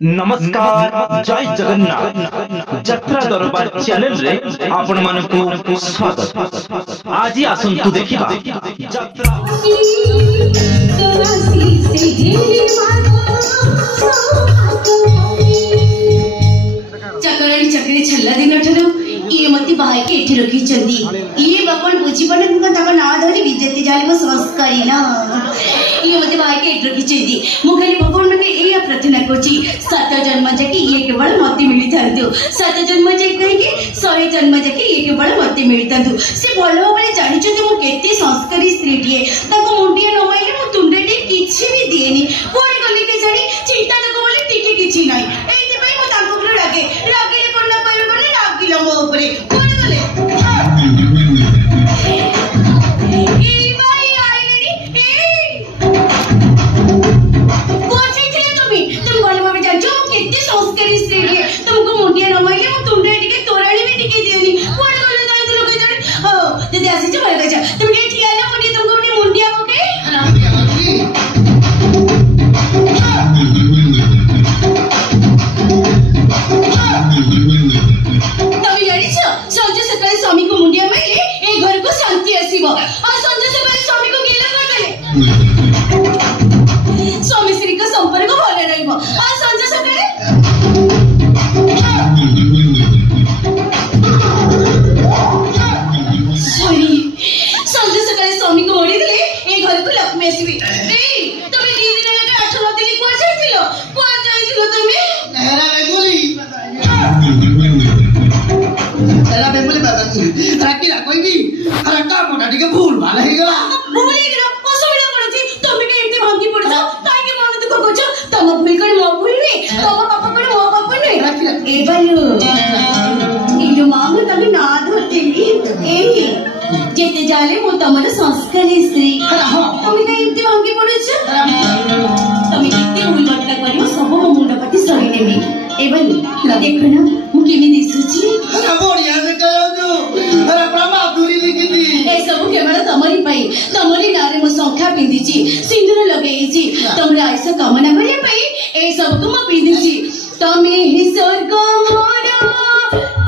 नमस्कार जय जगन्नाथ यात्रा दरबार चैनल रे आपण मानकु स्वागत। आज आसंतु देखिबा यात्रा चकराड़ी चकरी छल्ला दिन ठरो ये मती बाई के एठी रखी चंदी ये बापन बुझी पने तका ना धरी विजेती जाली मो संस्कारी ना ये मती बाई के एठी रखी चंदी मु खाली भगवान के एया प्रार्थना करची सात जन्म जाके ये केवल मती मिली थांतु सात जन्म जाके कहि के 100 जन्म जाके ये केवल मती मिली थांतु से भलो बले जानि छथि मु केते संस्कारी स्त्री टिए ताको मुंडिया न माइले मु तुंडे टे किछि भी दिएनी कोरे गली के जानि चिंता न को बोले टिके किछि नाही एति पई मु ताको पुरो लागे लागे कोन ना कइबे बोले लागिलो मो ऊपरे कोरे गले ई भाई आइलेनी ए कोछि थे तुम भलो भाबे जानो केते संस्कारी स्त्री टिए तुमको मुंडिया न माइले मु तुंडे टिके तोराणी भी टिके दिएनी कोरे गले ताई तू लोग जानि हो जदी आसी छ मरे जा तुम के ठिया ले मुंडिया तुमको मुंडिया ओके स्वामी को मुंडिया माइले ए घर को शांति आसीबो और संजय से स्वामी को गेला कर देले स्वामी श्री का संपर्क भले रहइबो और संजय से सॉरी संजय से स्वामी को मोड़ी देले ए घर को लक्ष्मी आसीबी ए तमे दी दिन लगे 8 दिन को जाइतिलो तमे नेहरा बेगुली तेरा बेबुली बाबा राखी रा कोई भी अरे का मोटा ठीक भूल भाला हे गला भूल हे गला असुविधा पड़ती तमे के एते भांगी पड़ जाओ काई के मन दुख कोछ तम भूल कर मो भूल नी तम पापा कर मो पापा नी राखी रा ए बायो ई जो मांग तमे ना धरतेली ए जेते जाले मो तमर संस्कारी स्त्री तमे के एते भांगी पड़छ तमे केते भूल मत करियो सब मो मुंडा पति सरी नेबी ए बायो देखो ना मु केमी दिसुची अरे बढ़िया से कहजो अरे ब्रह्मा दूरी लिखिती ए सब केवल तमरी पई तमरी नारे मो संख्या पिंदिची सिंदूर लगेईची तमरा आइस कामना करिया पई ए सब को म पिंदिची तमे ही स्वर्ग मोरा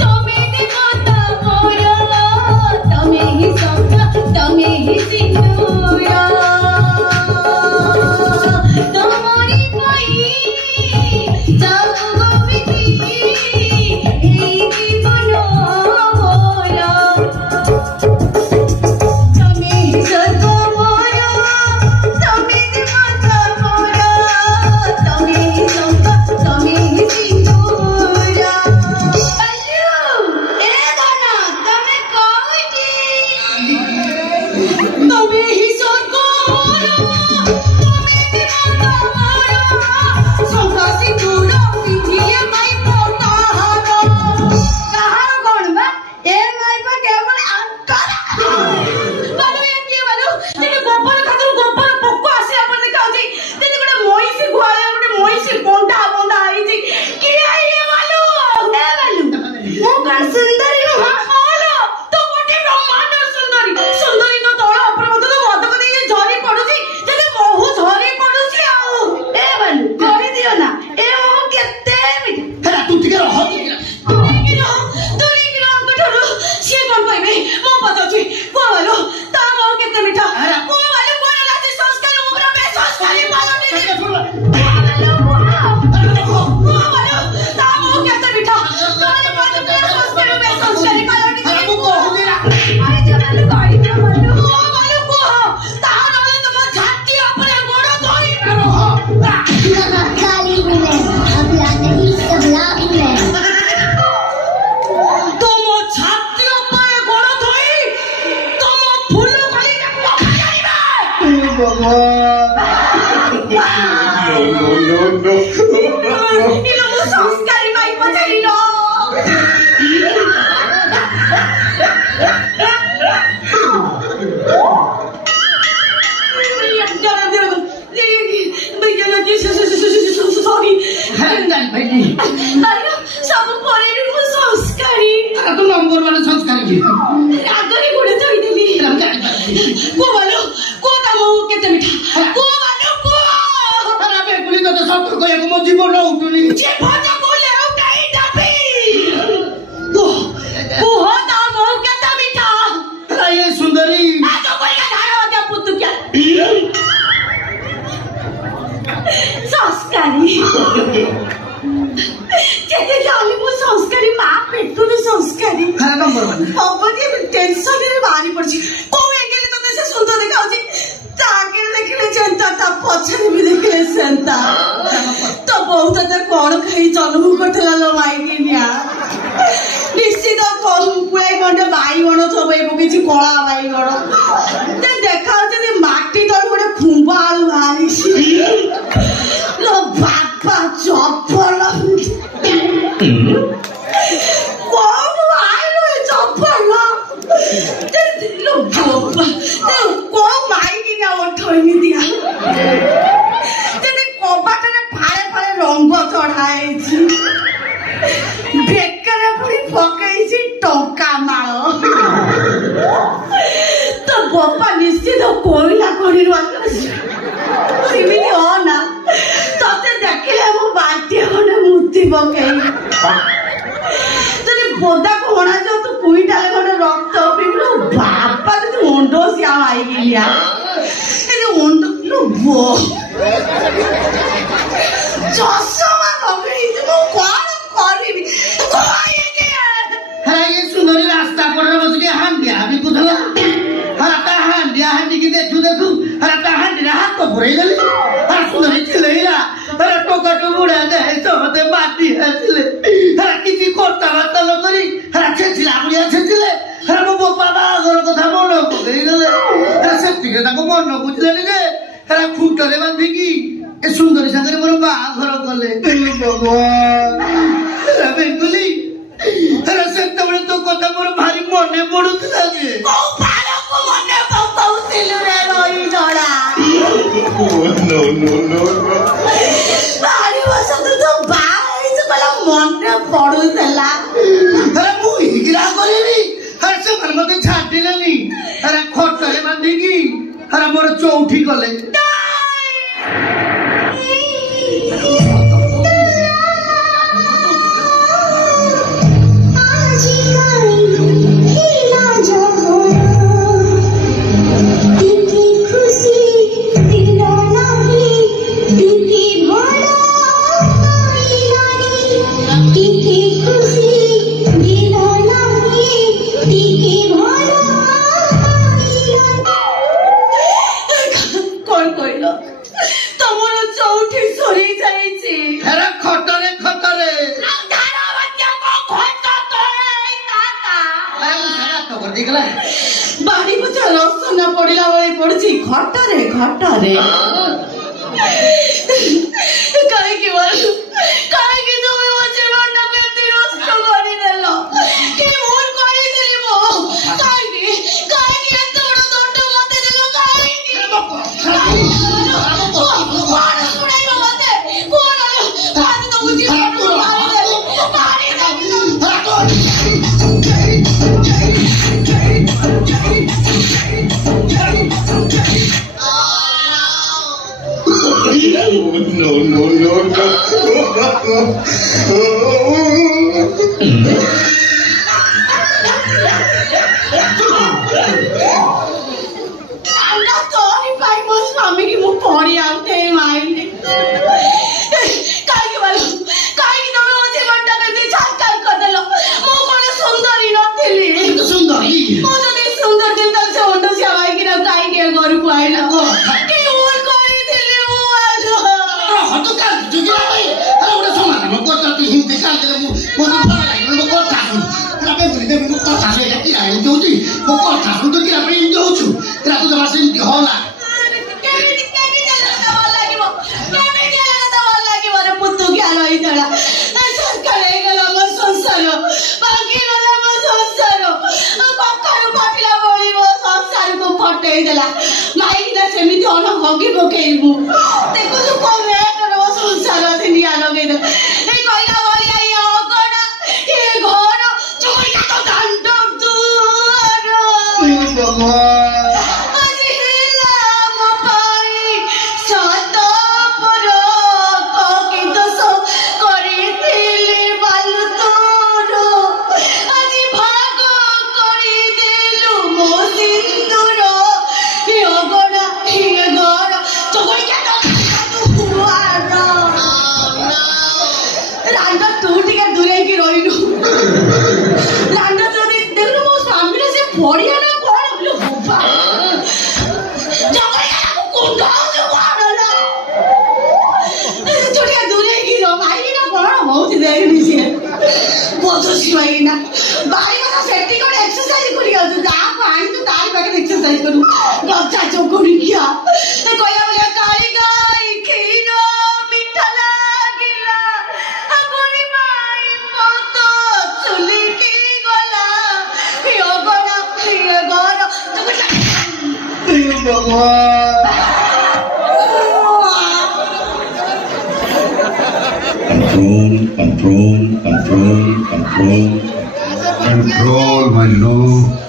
तमे देखता मोरा तमे ही संख्या तमे ही सिंदूरा तमरी पई जाऊ को জীবন উঠুনি জীবনটা বলে উঠাই যাবে বহুত আমও কেতা মিঠা এই সুন্দরী আজ কইয়া ধারা ওটা পুতুকে সংস্কারী যেতে জানি মো সংস্কারী মা পেটুনি সংস্কারী খারাপ নম্বর মানে অবধি টেনশনে বাড়ি পড়ছি কোন এঙ্গেলে তো সে সুন্দর দেখাউছি তাকে দেখিলে চিন্তা তা পছরে বি দেখিলে চিন্তা তো বহুত তা কোন খাই জন্ম করতেলা লো মাইকে নিয়া নিশ্চিত কোন পুরাই গন্ডে বাইগণ থবে কিছু কলা বাইগণ দেখা যদি মাটি তল গোটে খুম্বা আলু বাহারিছি লো বাবা চপ্পল কোন আলু চপ্পল লো বাবা কোন মাইকি না ওঠইনি দিয়া যদি কবাটরে ফাড়ে ফাড়ে রঙ্গ চড়াইছি বেকারে পুরি পকাইছি টଙ୍କା মাଳ তো বাপা নিশ্চিত কইলা করি ସେମିତି ନା ତତେ ଦେଖିଲେ ମୁଁ ବାଟି ଖଣ୍ଡେ ମୂର୍ତ୍ତି ପକେଇ ଯଦି ବୋଦା କଣା ଯାଉ ତୁ କୁଇଣ୍ଟାଲେ ଖଣ୍ଡେ ରକ୍ତ ପିଇଲୁ ବାପା ଯଦି ମୁଣ୍ଡ ସିଆ ମାଇକିଲିଆ ଏ ମୁଣ୍ଡ ବୋ ଚଷମା ଲଗେଇଛି ମୁଁ କଣ କରିବି ସୁନ୍ଦରୀ ରାସ୍ତା ପଡରେ ବସିକି ହାଣ୍ଡିଆ ବିକୁଥିଲା ତା ହାଣ୍ଡିଆ ହାଣ୍ଡିକି ଦେଖୁ ଦେଖୁ ତା ହାଣ୍ଡିରେ ହାତ ପୁରେଇ ଦେଲି ସୁନ୍ଦରୀ ଚିଲେଇଲା ଟୋକାଟୁ ବୁଢା ଦେହ ସମସ୍ତେ ମାଟି ଆସିଲେ କିଛି କଥାବାର୍ତ୍ତା ନ କରି ଛେଚିଲା ବୁଢିଆ ଛେଚିଲେ ମୋ ବୋପା ବାହାଘର କଥା ମନ ପକେଇଦେଲେ ସେତିକି ତାକୁ ମନ ବୁଝିଲେନି ଯେ ଖୁଣ୍ଟରେ ବାନ୍ଧିକି ଏ ସୁନ୍ଦରୀ ସାଙ୍ଗରେ ମୋର ବାହାଘର କଲେ ବେଙ୍ଗୁଲି ସେତେବେଳେ ତୋ କଥା ମୋର ଭାରି ମନେ ପଡୁଥିଲା ଯେ ମନେ ପକଉଥିଲୁ ରେ ରହି ଧରା ଭାରି ବସନ୍ତୁ ତ ବାହା ହେଇଛୁ କହିଲା ମନେ ପଡୁଥିଲା ମୁଁ ହିଗିରା କରିବି ସେମାନେ ମତେ ଛାଡିଲେନି ଖଟରେ ବାନ୍ଧିକି ମୋର ଚଉଠି କଲେ ବାଡ଼ି ପଛା ରସନା ପଡିଲା ଭଳି ପଡୁଛି ଘଟରେ ଘଟରେ କାହିଁକି କାହିଁକି ତମେ ମୋ ଜୀବନଟାକୁ ଏମିତି ନଷ୍ଟ କରିଦେଲ କି ଭୁଲ କରିଥିଲି ମୁଁ କାହିଁକି କାହିଁକି ଏତେ ବଡ ଦଣ୍ଡ ମତେ ଦେଲ କାହିଁକି କଣ ଶୁଣେଇବ ମତେ କଣ ତମକୁ ଜୀବନରୁ स्वामी की मुझ पौड़ी आते हैं मारने काहे तुम मुझे बंटा करती छाटकार कर देलो मो कोने सुंदरी नथिली तो सुंदरी मो जदी सुंदर दिल तक से ओंडो से आवाई कि ना काहे के घर को आइला कि और कोई दिली वो आलो हतो का जुगी भाई अरे ओडा समान मो को तती हिंदी का दे मो तो भला लागे मो को था तेरा पे बोली दे मो को था से कि आई जोती मो को था तो कि आप इन जोछु तेरा तो जमा से होला माइक सेमती अन हगी पकेबू देखु संसार निया लगे कहला भाया अगड़ा ये घर चोरिया तो दांड दुआर सत पर तो ହେଇନି ସିଏ ବସୁଛି ଭାଇନା ବାରି କଥା ସେଠି ଗୋଟେ ଏକ୍ସରସାଇଜ କରି ଯାଉଛୁ ଯାହାକୁ ଆଣିଛୁ ତାରି ପାଖରେ ଏକ୍ସରସାଇଜ କରୁ ଗଛା ଚକୁଡି ଖିଆ କହିଲା ଭଳିଆ କାଳି ଗାଈ କ୍ଷୀର ମିଠା ଲାଗିଲା ଆଗୁଳି ମାଇ ପଦ ଚୁଲିକି ଗଲା ଅଗଣା ଘର Control, my lord.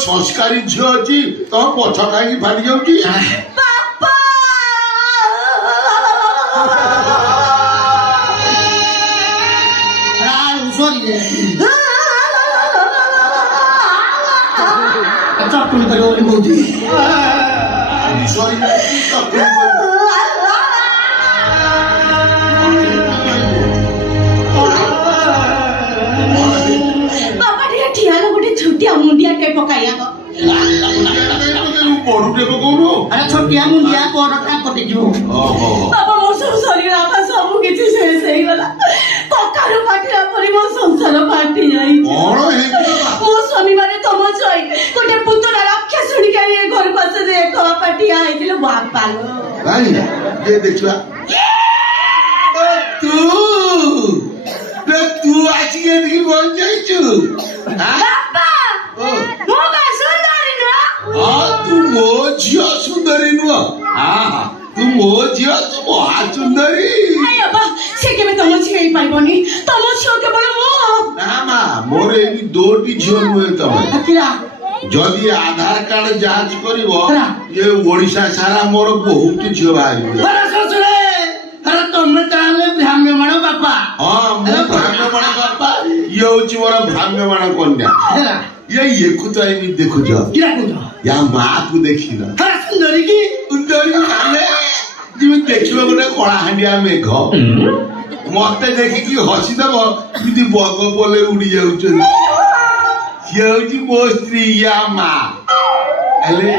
संस्कारी झील अच्छी तो पछ खाई फाटी जाऊँगी ଚଟୁଣି କରିବ ବୋଲି କହୁଛି। ସରି ବାପା ଟିକେ ଠିଆ ହେଲେ ଗୋଟେ ଛୋଟିଆ ମୁଣ୍ଡିଆ ଟେ ପକାଇବା। ପଢୁଟେ ପକଉନୁ। ଆରେ ଛୋଟିଆ ମୁଣ୍ଡିଆ ପରଟା କଟିଯିବ। ବାପା ମୋ ସବୁ ସରିଗଲା ବାପା, ସବୁ କିଛି ଶେଷ ହେଇଗଲା। କକାରୁ ପାଟିଲା ପରି ମୋ ସଂସାର ଫାଟି ଯାଇଛି। ମୋ ସ୍ୱାମୀ ମାନେ ତମ ଜୟ ଗୋଟେ ପୁତୁରା ରକ୍ଷା ଶୁଣିକି ଏ ଘରକୁ ଆସେ ଏକ ବାପା ଠିଆ ହେଇଥିଲେ ବାପା ଦେଖିବା ତୁ ଆସିକି ଏଠିକି ବଞ୍ଚ ଯାଇଛୁ। ତୁ ମୋ ଝିଅ ସୁନ୍ଦରୀ ନୁହ। ତୁ ମୋ ଝିଅ, ତୁ ମହା ସୁନ୍ଦରୀ। ସେ କେବେ ତମ ଝିଅ ହେଇପାରିବନି, ତମ ଝିଅ କେବଳ ମୋ। ନା ମା, ମୋର ଏଇ ଦୋଟି ଝିଅ ନୁହେଁ ତମେ। ଯଦି ଆଧାର କାର୍ଡ ଯାଞ୍ଚ କରିବ ଏ ଓଡିଶା ସାରା ମୋର ବହୁତ ଝିଅ ବାହାରିବ। ତମେ ତାହେଲେ ଭ୍ରାମ୍ୟମାଣ ବାପା। ହଁ, ମୁଁ ଭ୍ରାମ୍ୟମାଣ ବାପା, ଇଏ ହଉଛି ମୋର ଭ୍ରାମ୍ୟମାଣ କନ୍ୟା। ୟାକୁ ତ ଏମିତି ଦେଖୁଛ, ୟା ମାକୁ ଦେଖିଲ ସୁନ୍ଦରୀ କି ସୁନ୍ଦରୀ ଯେମିତି ଦେଖିବ ଗୋଟେ କଳାହାଣ୍ଡିଆ ମେଘ। ମତେ ଦେଖିକି ହସିଦବ ଯେମିତି ବଗ ପଲେ ଉଡି ଯାଉଛନ୍ତି। ସିଏ ହଉଛି ମୋ ସ୍ତ୍ରୀ, ୟା ମା। ହେଲେ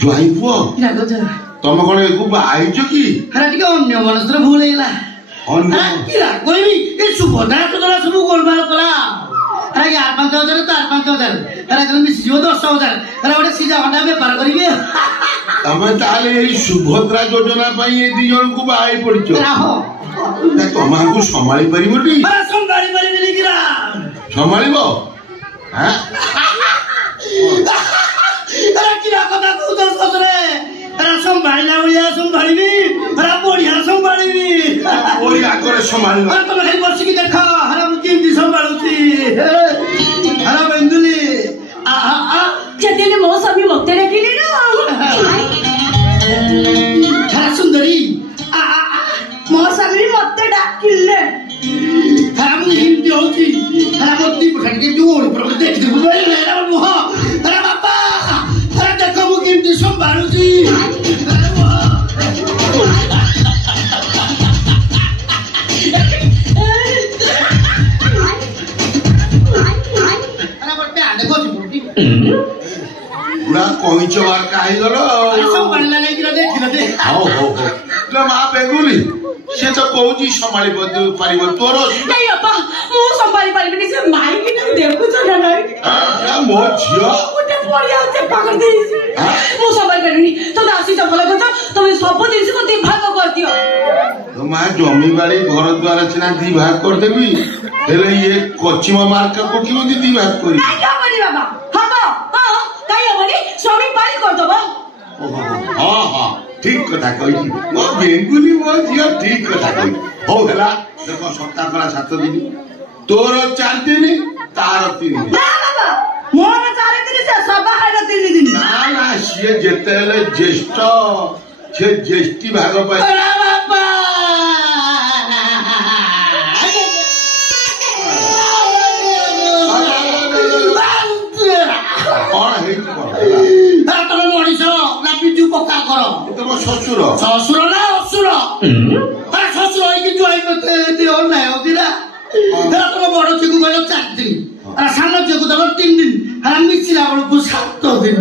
ଜ୍ୱାଇଁ ପୁଅ, ତମେ କଣ ଏକୁ ବାହାଇଛ କି? ଟିକେ ଅନ୍ୟ ମନସର ଭୁଲ ହେଇଗଲା। କହିବି ଏ ସୁଭଦ୍ରା ଯୋଜନା ସବୁ ଗୋଳମାଳ କଲା। 5,000 ତାର 5,000 ମିଶିଯିବ 10,000। ଗୋଟେ ସିଝା ଅଣ୍ଡା ବେପାର କରିବି। ତମେ ତାହେଲେ ଏଇ ସୁଭଦ୍ରା ଯୋଜନା ପାଇଁ ଏ 2 ଜଣଙ୍କୁ ବାହାଇ ପଡିଛ। ତମକୁ ସମ୍ଭାଳି ପାରିବଟି? ସମ୍ଭାଳି ପାରିବିନି କିରା। ସମ୍ଭାଳିବ? କିରା କଥା କହୁଛ ସତରେ? ସମ୍ଭାଳିଲା ଭଳିଆ ସମ୍ଭାଳିବି, ବଢିଆ ସମ୍ଭାଳିବି। ଆଗରେ ସମ୍ଭାଳିବ। ତମେ ଖାଲି ବସିକି ଦେଖ ମୁଁ କେମିତି ସମ୍ଭାଳୁଛି। ବେନ୍ଦୁଲି ଯେତେବେଳେ ମୋ ସ୍ୱାମୀ ମତେ ଡାକିଲେ ନା ସୁନ୍ଦରୀ, ମୋ ସ୍ୱାମୀ ମତେ ଡାକିଲେ ମୁଁ ଏମିତି ହଉଛି। ଦେଖିଦେବୁ ମୁହଁ ବାପା, ଦେଖ ମୁଁ କେମିତି ସମ୍ଭାଳୁଛି। ପୁରା କଇଁଚ ବାର୍କା ହେଇଗଲ। ମା ବେଙ୍ଗୁଲି, ସେ ତ କହୁଛି ସମ୍ଭାଳି ପାରିବ। ତୋର ମୁଁ ସମ୍ଭାଳି ପାରିବିନି। ସେ ମାଇକି ଦେଖୁଛ ନା ନାଇଁ? ମୋ ଝିଅ ଗୋଟେ ପଡିଆ ଦେଇଛି। ମୁଁ ସମ୍ଭାଳି ପାରିବିନି। ତମେ ଆସିଛ ଭଲ କଥା, ତମେ ସବୁ ଜିନିଷକୁ 2 ଭାଗ କରିଦିଅ। ମା ଜମି ବାଡି ଘର ଦ୍ୱାର ସିନା 2 ଭାଗ କରିଦେବି, ହେଲେ ଇଏ କଚିମ ମାର୍କାକୁ କେମିତି 2 ଭାଗ କରିବି? ବାବା ହବ କାଇଁ ହବନି? ସ୍ୱାମୀ ପାଳି କରିଦବ। ହଁ ଠିକ କଥା କହିଛି ମୋ ବେଙ୍ଗୁଲି, ମୋ ଝିଅ ଠିକ କଥା କହିଛି। ହଉ ହେଲା, ଦେଖ ସପ୍ତାହ କଲା 7 ଦିନ, ତୋର 4 ଦିନ, ତାର 3 ଦିନ। ମୋର 4 ଦିନ, ସେ ସଭା ଖାଇଲା 3 ଦିନ। ନା ସିଏ ଯେତେବେଳେ ଜ୍ୟେଷ୍ଠ, ସେ ଜ୍ୟେଷ୍ଠି ଭାଗ ପାଇ। କଣ ହେଇଛି? ତମେ ମଣିଷ ନା ବିଜୁ ପକ୍କା କର? ତମ ଶ୍ୱଶୁର? ଶ୍ୱଶୁର ନା ଅସୁର? ଶ୍ୱଶୁର ହେଇକି ଜୁଆଇ ଅନ୍ୟାୟ ହଉଥିଲା। ତମ ବଡ ଝିଅକୁ ଗଲ 4 ଦିନ, ସାନ ଝିଅକୁ ଦବ 3 ଦିନ, ମିଶିଲା ବେଳକୁ 7 ଦିନ।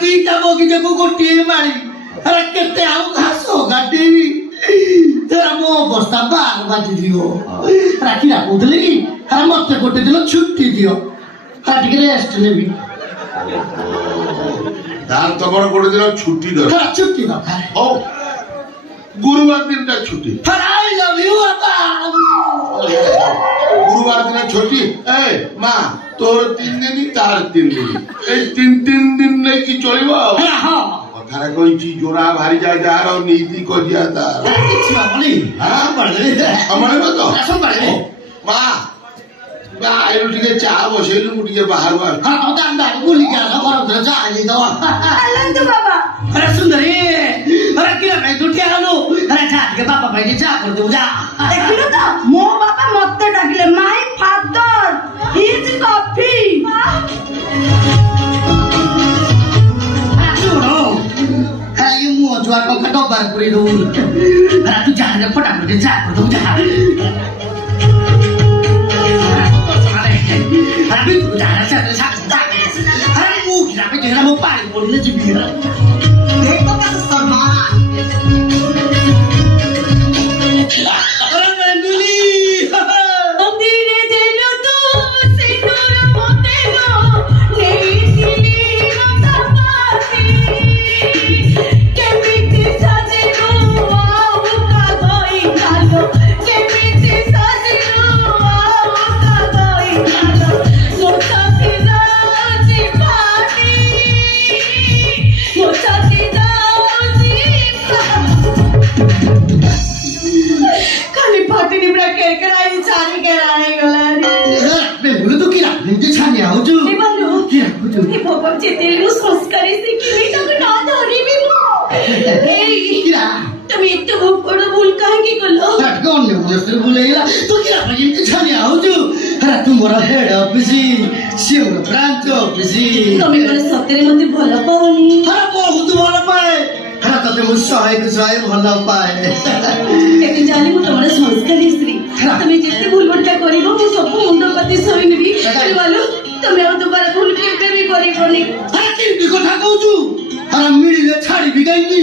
3ଟା ବଗିଚାକୁ ଗୋଟିଏ ମାଳି, କେତେ ଆଉ ଘାସ କାଟିବି। ମୋ ଅବସ୍ଥା 12 ବାଜିଯିବ। କିରା କହୁଥିଲେ କି ମତେ ଗୋଟେ ଦିନ ଛୁଟି ଦିଅ, ଟିକେ ରେଷ୍ଟ ନେବି। ତମର ଗୋଟେ ଦିନ ଛୁଟି ଦରକାର। ଛୁଟି ଦରକାର। ହଉ, ଗୁରୁବାର ଦିନଟା ଛୁଟି। ଗୁରୁବାର ଦିନ ଛୁଟି। ମା ତୋର 3 ଦିନ, ତାର 3 ଦିନ, ଏଇ 3 ଦିନ ନେଇକି ଚଳିବ। କଥାରେ କହିଛି ଜୋড়ା ଭାରି ଯାଏ ଯାହାର ନୀତି କରିଆ ତାର। ସମ୍ଭାଳିବ ତ? ମା ଆଇଲୁ ଟିକେ ଚା ବସେଇଲୁ, ମୁଁ ଟିକେ ବାହାରୁ ବୁଲିକି ଆସ ସୁନ୍ଦରୀ। ବାପା ପାଇଁ ଚା କରିଦେବୁ ଯା। ଦେଖିଲୁ ତ ମୋ ବାପା ମତେ ଡାକିଲେ ମାଇ ଫାଦର, ହିଜ କଫି। पार पूरी दो अरे तू जा रे फटाफट जा तू जा अरे तू जा रे जा अरे मुंह गिरा पे तेरा मुंह पानी बोलने जी देखो कैसे सरमाना अरे रंगुली धीरे धीरे तू सिंदूर मोतेगा नहीं दिली रंगपाती के बीती सजनो आओ का गोई खालो के बीती सजनो आओ का गोई खालो मोटा पिदा जी पानी मोटा पिदा जी खाली फाटी निबरा केरकराई छानी केराने गलानी बे बोलो तो किरा निजे छानी आउजु ए बंदो किरा कुजु ए भगवान चेतेलु संस्कारी से कि नहीं तो ना धरी भी ए किरा তুমি একটু বড় ভুল কাहे করলো কোন নে বসে ভুলেইলা তো কিরা নিजे छानी आउजु আরে তোমার head office sure branch office তুমি কোন সত্যি মতে ভালো পাওনি আরে বহুত ভালো পায় আরে ততে মু সহায় ভালো পায় এতে জানি মু তোমার সংস্কারী স্ত্রী তুমি যেতে ভুল ভটকা করিব মু সব মুন্ড পাতি সই নেবি বলো তুমি আর দুবার ভুল কেবে भी করিবনি আরে কি কথা কওছু আরে মিলিলে ছাড়িবি কাইকি